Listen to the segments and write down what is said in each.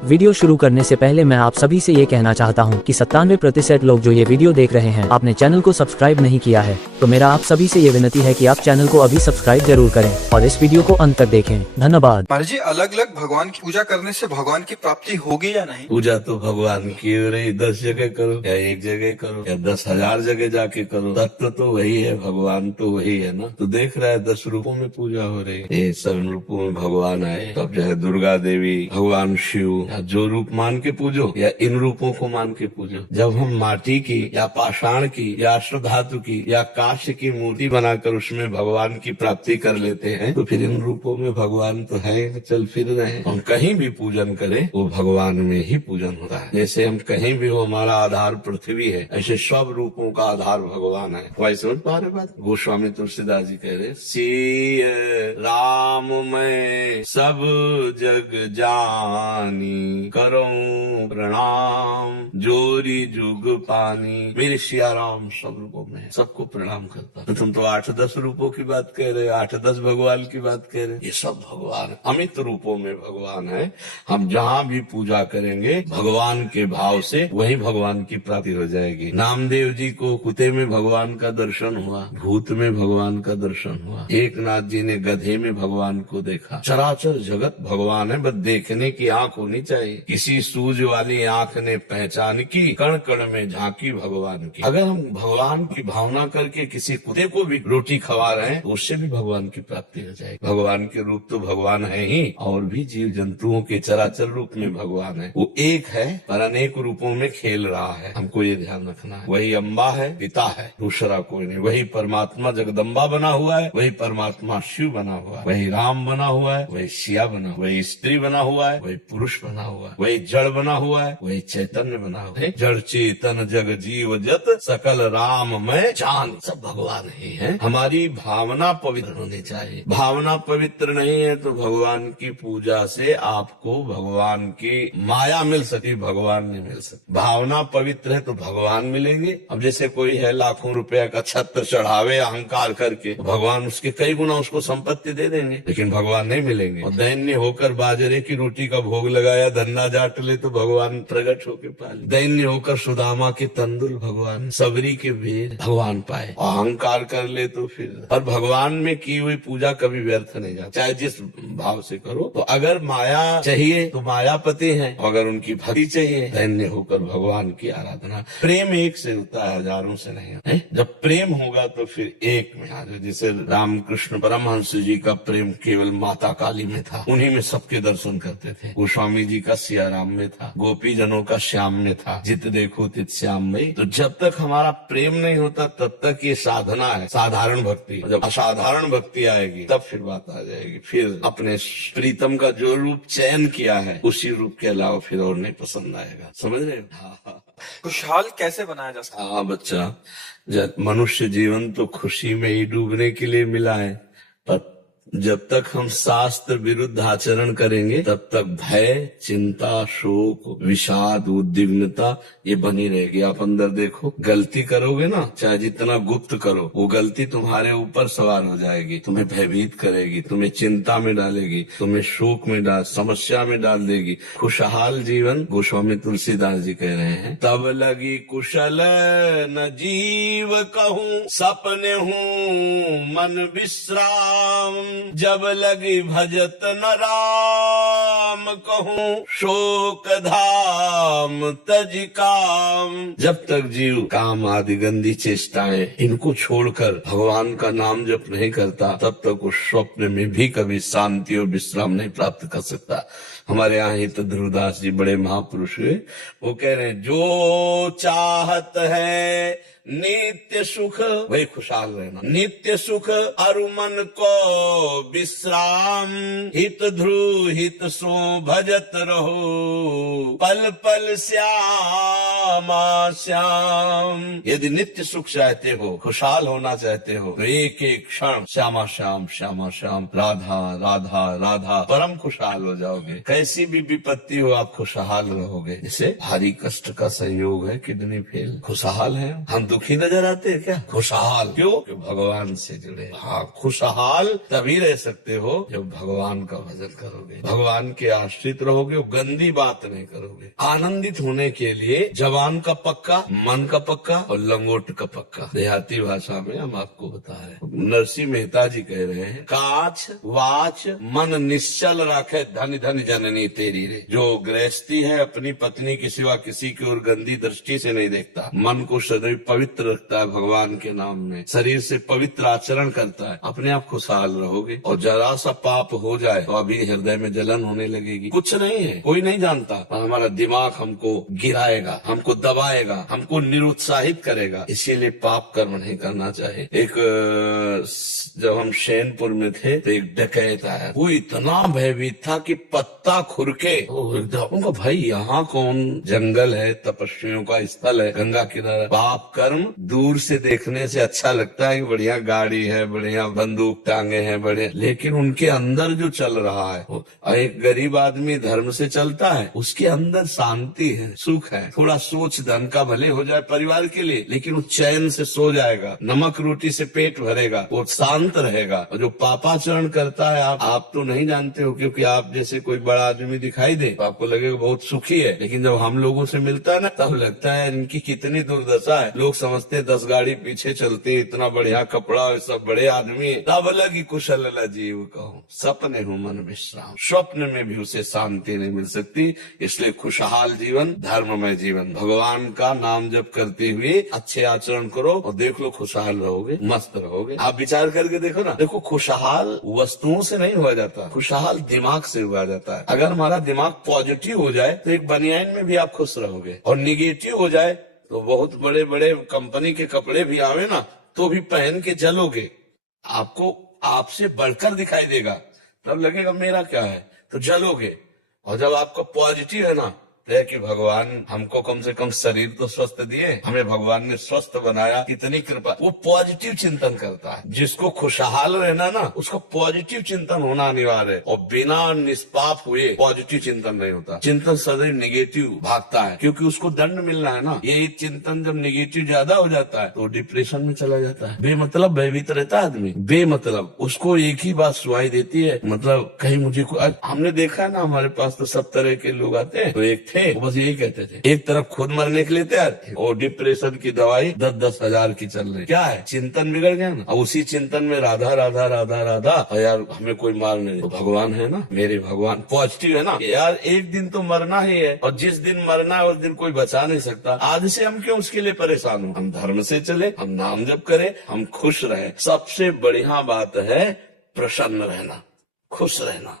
Video शुरू करने से पहले मैं आप सभी से ये कहना चाहता हूँ कि 97% लोग जो ये वीडियो देख रहे हैं आपने चैनल को सब्सक्राइब नहीं किया है, तो मेरा आप सभी से ये विनती है कि आप चैनल को अभी सब्सक्राइब जरूर करें और इस वीडियो को अंत तक देखें। धन्यवाद। महाराज जी, अलग अलग भगवान की पूजा करने से भगवान की प्राप्ति होगी या नहीं? पूजा तो भगवान की हो रही, 10 जगह करो या 1 जगह करो या 10,000 जगह जाके करो, तत्व तो वही है, भगवान तो वही है ना। तो देख रहा है 10 रूपों में पूजा हो रही है, ये सब रूपों में भगवान आए। तब जो है दुर्गा देवी, भगवान शिव, जो रूप मान के पूजो या इन रूपों को मान के पूजो। जब हम माटी की या पाषाण की या अश्व धातु की या काष्ठ की मूर्ति बनाकर उसमें भगवान की प्राप्ति कर लेते हैं, तो फिर इन रूपों में भगवान तो है, चल फिर रहे हैं। हम कहीं भी पूजन करें वो भगवान में ही पूजन होता है। जैसे हम कहीं भी हो, हमारा आधार पृथ्वी है, ऐसे सब रूपों का आधार भगवान है। वही समझ पा रहे बात? गोस्वामी तुलसीदास जी कह रहे, सिय राम मैं सब जग जानी, करो प्रणाम जोरी जुग पानी। मेरे सिया राम सब रूपों में है, सबको प्रणाम करता है। तो तुम तो 8-10 रूपों की बात कह रहे हो, 8-10 भगवान की बात कह रहे हो। ये सब भगवान अमित रूपों में भगवान है। हम जहाँ भी पूजा करेंगे भगवान के भाव से वही भगवान की प्राप्ति हो जाएगी। नामदेव जी को कुत्ते में भगवान का दर्शन हुआ, भूत में भगवान का दर्शन हुआ। एकनाथ जी ने गधे में भगवान को देखा। चराचर जगत भगवान है, बस देखने की आंख होनी चाहिए। किसी सूझ वाली आंख ने पहचान की, कण कण में झांकी भगवान की। अगर हम भगवान की भावना करके किसी कुत्ते को भी रोटी खवा रहे हैं तो उससे भी भगवान की प्राप्ति हो जाएगी। भगवान के रूप तो भगवान है ही, और भी जीव जंतुओं के चराचर रूप में भगवान है। वो एक है पर अनेक रूपों में खेल रहा है, हमको ये ध्यान रखना है। वही अम्बा है, पिता है, दूसरा कोई नहीं। वही परमात्मा जगदम्बा बना हुआ है, वही परमात्मा शिव बना हुआ है, वही राम बना हुआ है, वही सिया बना हुआ है, वही स्त्री बना हुआ है, वही पुरुष बना हुआ है, वही जड़ बना हुआ है, वही चैतन्य बना हुआ है। जड़ चेतन जग जीव जत सकल राम में जान, सब भगवान ही है। हमारी भावना पवित्र होनी चाहिए। भावना पवित्र नहीं है तो भगवान की पूजा से आपको भगवान की माया मिल सके, भगवान नहीं मिल सकती। भावना पवित्र है तो भगवान मिलेंगे। अब जैसे कोई है लाखों रुपया का छत्र चढ़ावे अहंकार करके, भगवान उसके कई गुना उसको संपत्ति दे देंगे, लेकिन भगवान नहीं मिलेंगे। और दैन्य होकर बाजरे की रोटी का भोग लगाया, धन्ना जाट ले तो भगवान प्रकट होकर पाले। दैन्य होकर सुदामा के तंदुल भगवान, सबरी के वेद भगवान पाए। अहंकार कर ले तो फिर, और भगवान में की हुई पूजा कभी व्यर्थ नहीं जाती, चाहे जिस भाव से करो। तो अगर माया चाहिए तो मायापति है, अगर उनकी भक्ति चाहिए दैन्य होकर भगवान की आराधना। प्रेम एक से होता है, हजारों से नहीं है। जब प्रेम होगा तो फिर एक में आ जाए। जैसे रामकृष्ण परमहंस जी का प्रेम केवल माता काली में था, उन्हीं में सबके दर्शन करते थे। गोस्वामी जी का सिया राम में था, गोपी जनों का श्याम में था, जित देखो तित श्याम में। तो जब तक हमारा प्रेम नहीं होता तब तक ये साधना है, साधारण भक्ति। जब असाधारण भक्ति आएगी तब फिर बात आ जाएगी। फिर अपने प्रीतम का जो रूप चयन किया है उसी रूप के अलावा फिर और नहीं पसंद आएगा। समझ रहे हो? खुशहाल कैसे बनाया जा सकता? हाँ बच्चा, मनुष्य जीवन तो खुशी में ही डूबने के लिए मिला है, पर जब तक हम शास्त्र विरुद्ध आचरण करेंगे तब तक भय, चिंता, शोक, विषाद, उद्विग्नता ये बनी रहेगी। आप अंदर देखो, गलती करोगे ना, चाहे जितना गुप्त करो, वो गलती तुम्हारे ऊपर सवार हो जाएगी, तुम्हें भयभीत करेगी, तुम्हें चिंता में डालेगी, तुम्हें शोक में समस्या में डाल देगी। खुशहाल जीवन, गोस्वामी तुलसीदास जी कह रहे हैं, तब लगी कुशल न जीव कहूँ, सपने हूँ मन विश्राम, जब लगी भजत न राम कहूँ, शोक धाम तज काम। जब तक जीव काम आदि गंदी चेष्टाएं इनको छोड़कर भगवान का नाम जप नहीं करता, तब तक उस स्वप्न में भी कभी शांति और विश्राम नहीं प्राप्त कर सकता। हमारे यहाँ ही तो ध्रुवदास जी बड़े महापुरुष हुए, वो कह रहे हैं, जो चाहत है नित्य सुख, वही खुशहाल रहना। नित्य सुख अरु मन को विश्राम, हित ध्रुव हित सो भजत रहो, पल पल श्यामा श्याम। यदि नित्य सुख चाहते हो, खुशहाल होना चाहते हो, तो एक एक क्षण श्यामा श्याम श्यामा श्याम, राधा राधा राधा, परम खुशहाल हो जाओगे। कैसी भी विपत्ति हो आप खुशहाल रहोगे। जैसे भारी कष्ट का संयोग है, किडनी फेल, खुशहाल है, हम दुखी नजर आते हैं क्या? खुशहाल क्यों? कि भगवान से जुड़े। हाँ, खुशहाल तभी रह सकते हो जब भगवान का भजन करोगे, भगवान के आश्रित रहोगे, गंदी बात नहीं करोगे। आनंदित होने के लिए जवान का पक्का, मन का पक्का और लंगोट का पक्का। देहाती भाषा में हम आपको बता रहे हैं, नरसिंह मेहता जी कह रहे हैं, काच वाच मन निश्चल रखे धन धन जननी तेरी रे। जो गृहस्थी है अपनी पत्नी के सिवा किसी की ओर गंदी दृष्टि से नहीं देखता, मन को सदैव पवित्र रखता है भगवान के नाम में, शरीर से पवित्र आचरण करता है, अपने आप खुशहाल रहोगे। और जरा सा पाप हो जाए तो अभी हृदय में जलन होने लगेगी। कुछ नहीं है, कोई नहीं जानता, पर हमारा दिमाग हमको गिराएगा, हमको दबाएगा, हमको निरुत्साहित करेगा। इसीलिए पाप कर्म नहीं करना चाहिए। एक जब हम शैनपुर में थे तो एक डकैत आया, वो इतना भयभीत था कि पत्ता खुरके एकदम, भाई यहाँ कौन, जंगल है, तपस्वियों का स्थल है, गंगा किनारा। पाप कर्म दूर से देखने से अच्छा लगता है कि बढ़िया गाड़ी है, बढ़िया बंदूक टांगे हैं, बढ़िया, लेकिन उनके अंदर जो चल रहा है, एक गरीब आदमी धर्म से चलता है, उसके अंदर शांति है, सुख है। थोड़ा सोच धन का भले हो जाए परिवार के लिए, लेकिन वो चैन से सो जाएगा, नमक रोटी से पेट भरेगा, वो शांत रहेगा। और जो पापाचरण करता है, आप तो नहीं जानते हो, क्योंकि आप जैसे कोई बड़ा आदमी दिखाई दे तो आपको लगेगा बहुत सुखी है, लेकिन जब हम लोगों से मिलता है ना, तब लगता है इनकी कितनी दुर्दशा है। लोग समझते हैं 10 गाड़ी पीछे चलते, इतना बढ़िया कपड़ा, सब बड़े आदमी है, तब लगी कुशल जीव कहूँ, सपने हूँ मन विश्राम। स्वप्न में भी उसे शांति नहीं मिल सकती। इसलिए खुशहाल जीवन, धर्ममय जीवन, भगवान का नाम जप करते हुए अच्छे आचरण करो और देख लो खुशहाल रहोगे, मस्त रहोगे। आप विचार करके देखो ना, देखो खुशहाल वस्तुओं से नहीं हुआ जाता, खुशहाल दिमाग से हुआ जाता है। अगर हमारा दिमाग पॉजिटिव हो जाए तो एक बनियान में भी आप खुश रहोगे, और निगेटिव हो जाए तो बहुत बड़े बड़े कंपनी के कपड़े भी आवे ना तो भी पहन के जलोगे, आपको आपसे बढ़कर दिखाई देगा, तब लगेगा मेरा क्या है, तो जलोगे। और जब आपका पॉजिटिव है ना, है कि भगवान हमको कम से कम शरीर तो स्वस्थ दिए, हमें भगवान ने स्वस्थ बनाया, कितनी कृपा, वो पॉजिटिव चिंतन करता है। जिसको खुशहाल रहना ना, उसको पॉजिटिव चिंतन होना अनिवार्य है, और बिना निष्पाप हुए पॉजिटिव चिंतन नहीं होता। चिंतन सदैव नेगेटिव भागता है, क्योंकि उसको दंड मिलना है ना। यही चिंतन जब नेगेटिव ज्यादा हो जाता है तो डिप्रेशन में चला जाता है, बेमतलब भयभीत रहता है आदमी, बेमतलब उसको एक ही बात सुनाई देती है, मतलब कहीं मुझे हमने देखा है ना, हमारे पास तो सब तरह के लोग आते हैं। तो एक वो बस यही कहते थे, एक तरफ खुद मरने के लिए तैयार थे, और डिप्रेशन की दवाई 10-10 हजार की चल रही। क्या है, चिंतन बिगड़ गया ना। और उसी चिंतन में राधा राधा राधा राधा, यार हमें कोई मार नहीं, तो भगवान है ना, मेरे भगवान पॉजिटिव है ना, यार एक दिन तो मरना ही है, और जिस दिन मरना है उस दिन कोई बचा नहीं सकता। आज से हम क्यों उसके लिए परेशान हो, हम धर्म से चले, हम नाम जप करें, हम खुश रहे। सबसे बढ़िया बात है प्रसन्न रहना, खुश रहना,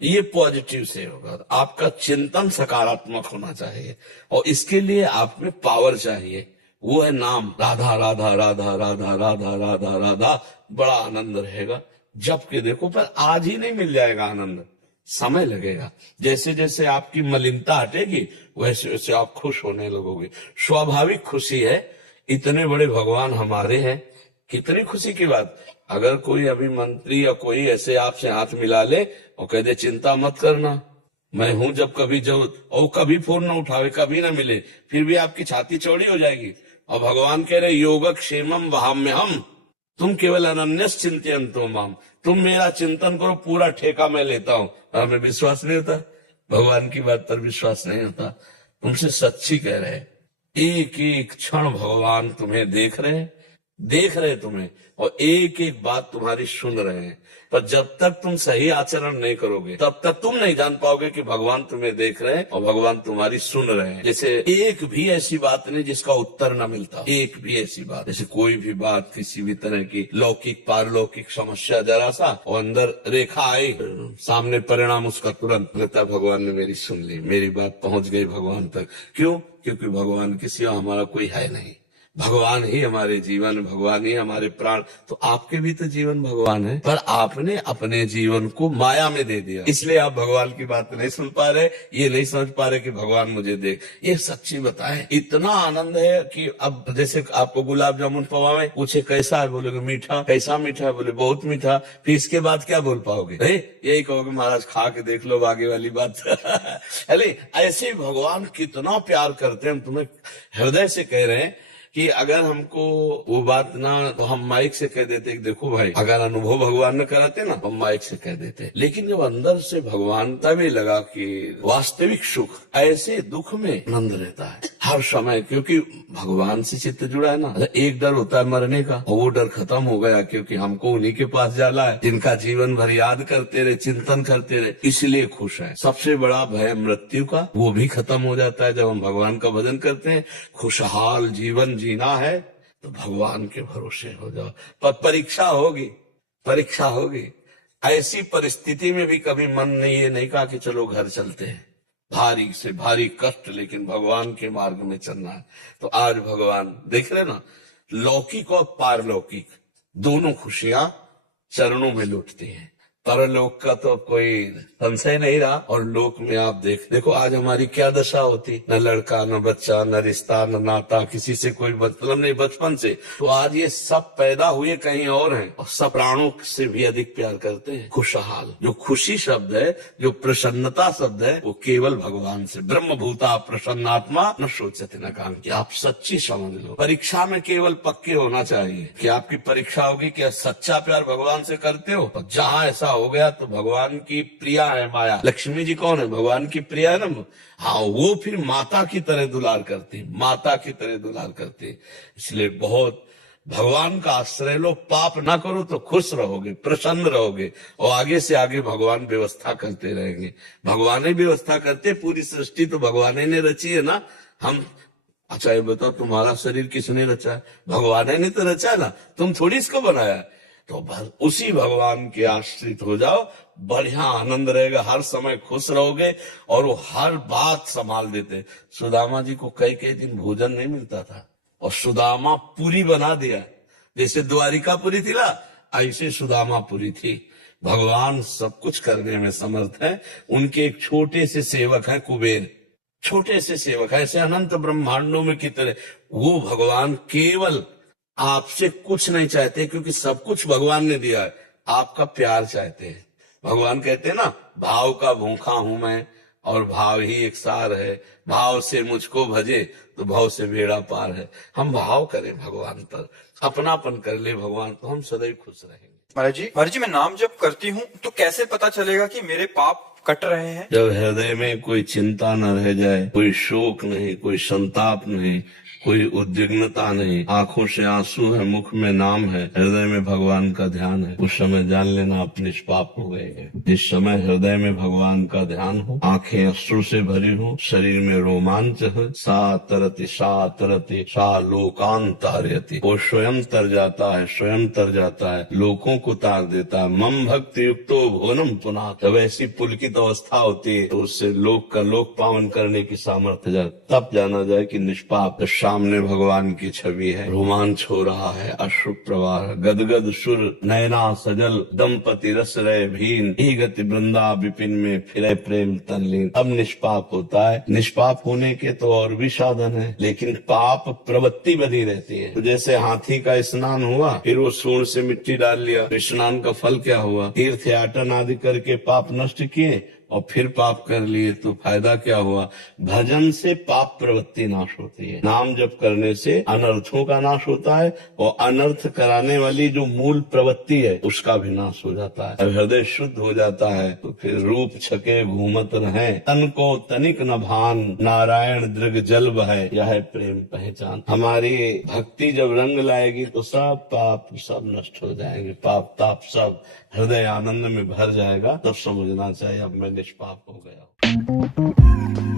ये पॉजिटिव से होगा। आपका चिंतन सकारात्मक होना चाहिए, और इसके लिए आप में पावर चाहिए, वो है नाम, राधा राधा राधा राधा राधा राधा राधा। बड़ा आनंद रहेगा जब के देखो, पर आज ही नहीं मिल जाएगा आनंद, समय लगेगा। जैसे जैसे आपकी मलिनता हटेगी वैसे वैसे आप खुश होने लगोगे। स्वाभाविक खुशी है, इतने बड़े भगवान हमारे हैं, कितनी खुशी की बात। अगर कोई अभी मंत्री या कोई ऐसे आपसे हाथ मिला ले और कह दे चिंता मत करना, मैं हूं जब कभी जरूरत, और कभी फोन न उठावे, कभी न मिले, फिर भी आपकी छाती चौड़ी हो जाएगी। और भगवान कह रहे योगक्षेमम वहाम्यहम, तुम केवल अनन्यस चिंतयन्तो माम, तुम मेरा चिंतन करो, पूरा ठेका मैं लेता हूँ। हमें विश्वास नहीं होता, भगवान की बात पर विश्वास नहीं होता। तुमसे सच्ची कह रहे, एक एक क्षण भगवान तुम्हें देख रहे तुम्हें, और एक एक बात तुम्हारी सुन रहे हैं। पर जब तक तुम सही आचरण नहीं करोगे तब तक तुम नहीं जान पाओगे कि भगवान तुम्हें देख रहे हैं और भगवान तुम्हारी सुन रहे हैं। जैसे एक भी ऐसी बात नहीं जिसका उत्तर न मिलता, एक भी ऐसी बात, जैसे कोई भी बात, किसी भी तरह की लौकिक पारलौकिक समस्या जरा सा, और अंदर रेखा आई, सामने परिणाम उसका तुरंत लगता, भगवान ने मेरी सुन ली, मेरी बात पहुंच गई भगवान तक। क्यों? क्योंकि भगवान के सिवा हमारा कोई है नहीं, भगवान ही हमारे जीवन, भगवान ही हमारे प्राण। तो आपके भी तो जीवन भगवान है, पर आपने अपने जीवन को माया में दे दिया, इसलिए आप भगवान की बात नहीं सुन पा रहे, ये नहीं समझ पा रहे कि भगवान मुझे देख। ये सच्ची बताएं, इतना आनंद है कि अब जैसे आपको गुलाब जामुन पवावे, पूछे कैसा है, बोलोगे मीठा। कैसा मीठा है? बोले बहुत मीठा। फिर इसके बाद क्या बोल पाओगे? यही कहोगे महाराज खा के देख लो, आगे वाली बात। अरे ऐसे भगवान कितना प्यार करते हैं, हम तुम्हें हृदय से कह रहे हैं कि अगर हमको वो बात ना तो हम माइक से कह देते कि देखो भाई, अगर अनुभव भगवान ने कराते ना, हम माइक से कह देते। लेकिन जब अंदर से भगवान तभी लगा कि वास्तविक सुख ऐसे दुख में आनंद रहता है हर समय, क्योंकि भगवान से चित्त जुड़ा है ना। एक डर होता है मरने का, और वो डर खत्म हो गया, क्योंकि हमको उन्हीं के पास जाना है जिनका जीवन भर याद करते रहे, चिंतन करते रहे, इसलिए खुश है। सबसे बड़ा भय मृत्यु का, वो भी खत्म हो जाता है जब हम भगवान का भजन करते हैं। खुशहाल जीवन जीना है तो भगवान के भरोसे हो जाओ। पर परीक्षा होगी, परीक्षा होगी। ऐसी परिस्थिति में भी कभी मन ने ये नहीं कहा कि चलो घर चलते हैं, भारी से भारी कष्ट, लेकिन भगवान के मार्ग में चलना है। तो आज भगवान देख रहे ना, लौकिक और पारलौकिक दोनों खुशियां चरणों में लुटती हैं। परलोक का तो कोई संशय नहीं रहा, और लोक में आप देखो आज हमारी क्या दशा होती, न लड़का न बच्चा, न रिश्ता न नाता, किसी से कोई मतलब नहीं बचपन से। तो आज ये सब पैदा हुए कहीं और हैं, और सब प्राणों से भी अधिक प्यार करते हैं। खुशहाल, जो खुशी शब्द है, जो प्रसन्नता शब्द है, वो केवल भगवान से। ब्रह्म भूता प्रसन्नात्मा न सोचते न काम की। आप सच्ची समझ लो, परीक्षा में केवल पक्के होना चाहिए कि आपकी परीक्षा होगी कि सच्चा प्यार भगवान से करते हो। और जहाँ ऐसा हो गया तो भगवान की प्रिया है माया। लक्ष्मी जी कौन है? भगवान की प्रिया है ना। हाँ, वो फिर माता की तरह दुलार करती, माता की तरह दुलार करती। इसलिए बहुत भगवान का आश्रय लो, पाप ना करो तो खुश रहोगे, प्रसन्न रहोगे, और आगे से आगे भगवान व्यवस्था करते रहेंगे। भगवान ही व्यवस्था करते, पूरी सृष्टि तो भगवान ही ने रची है ना। हम अच्छा ये बताओ, तुम्हारा शरीर किसने रचा है? भगवान ही ने तो रचा है ना, तुम थोड़ी इसको बनाया है। तो बस उसी भगवान के आश्रित हो जाओ, बढ़िया आनंद रहेगा, हर समय खुश रहोगे, और वो हर बात संभाल देते। सुदामा जी को कई दिन भोजन नहीं मिलता था, और सुदामा पुरी बना दिया। जैसे द्वारिकापुरी थी ना, ऐसे सुदामापुरी थी। भगवान सब कुछ करने में समर्थ है। उनके एक छोटे से सेवक है कुबेर, छोटे से सेवक है, ऐसे अनंत ब्रह्मांडों में की तरह। वो भगवान केवल आपसे कुछ नहीं चाहते, क्योंकि सब कुछ भगवान ने दिया है, आपका प्यार चाहते हैं। भगवान कहते हैं ना, भाव का भूखा हूं मैं, और भाव ही एक सार है। भाव से मुझको भजे तो भाव से बेड़ा पार है। हम भाव करें भगवान पर, अपनापन कर ले भगवान, तो हम सदैव खुश रहेंगे। महाराज जी मैं नाम जप करती हूँ तो कैसे पता चलेगा कि मेरे पाप कट रहे हैं? जब हृदय में कोई चिंता न रह जाए, कोई शोक नहीं, कोई संताप नहीं, कोई उद्विग्नता नहीं, आंखों से आंसू है, मुख में नाम है, हृदय में भगवान का ध्यान है, उस समय जान लेना आप निष्पाप हो गए हैं। जिस समय हृदय में भगवान का ध्यान हो, आंखें अश्रु से भरी हो, शरीर में रोमांच हो, सा तरति सा लोकांतार्यति, वो स्वयं तर जाता है, स्वयं तर जाता है, लोगों को तार देता है। मम भक्ति युक्तो भुवनम पुनाः, जब ऐसी पुलकित अवस्था होती है तो उससे लोक का लोक पावन करने की सामर्थ्य जाए, तब जाना जाए कि निष्पाप। सामने भगवान की छवि है, रोमांच हो रहा है, अश्रु प्रवाह, गदगद सुर नयना सजल, दंपति रस रहे भीन, ही गति वृंदा विपिन में फिरे प्रेम तल्लीन। अब निष्पाप होता है। निष्पाप होने के तो और भी साधन है, लेकिन पाप प्रवृत्ति बनी रहती है। तो जैसे हाथी का स्नान हुआ, फिर वो सूंड से मिट्टी डाल लिया, तो स्नान का फल क्या हुआ? तीर्थयाटन आदि करके पाप नष्ट किए और फिर पाप कर लिए, तो फायदा क्या हुआ? भजन से पाप प्रवृत्ति नाश होती है, नाम जप करने से अनर्थों का नाश होता है, और अनर्थ कराने वाली जो मूल प्रवृत्ति है उसका भी नाश हो जाता है। हृदय शुद्ध हो जाता है तो फिर रूप छके घूमत रहे, तन को तनिक न भान, नारायण दृग जल बहे, यह है प्रेम पहचान। हमारी भक्ति जब रंग लाएगी तो सब पाप सब नष्ट हो जाएंगे, पाप ताप सब, हृदय आनंद में भर जाएगा। तब समझना चाहिए अब मैं निष्पाप हो गया।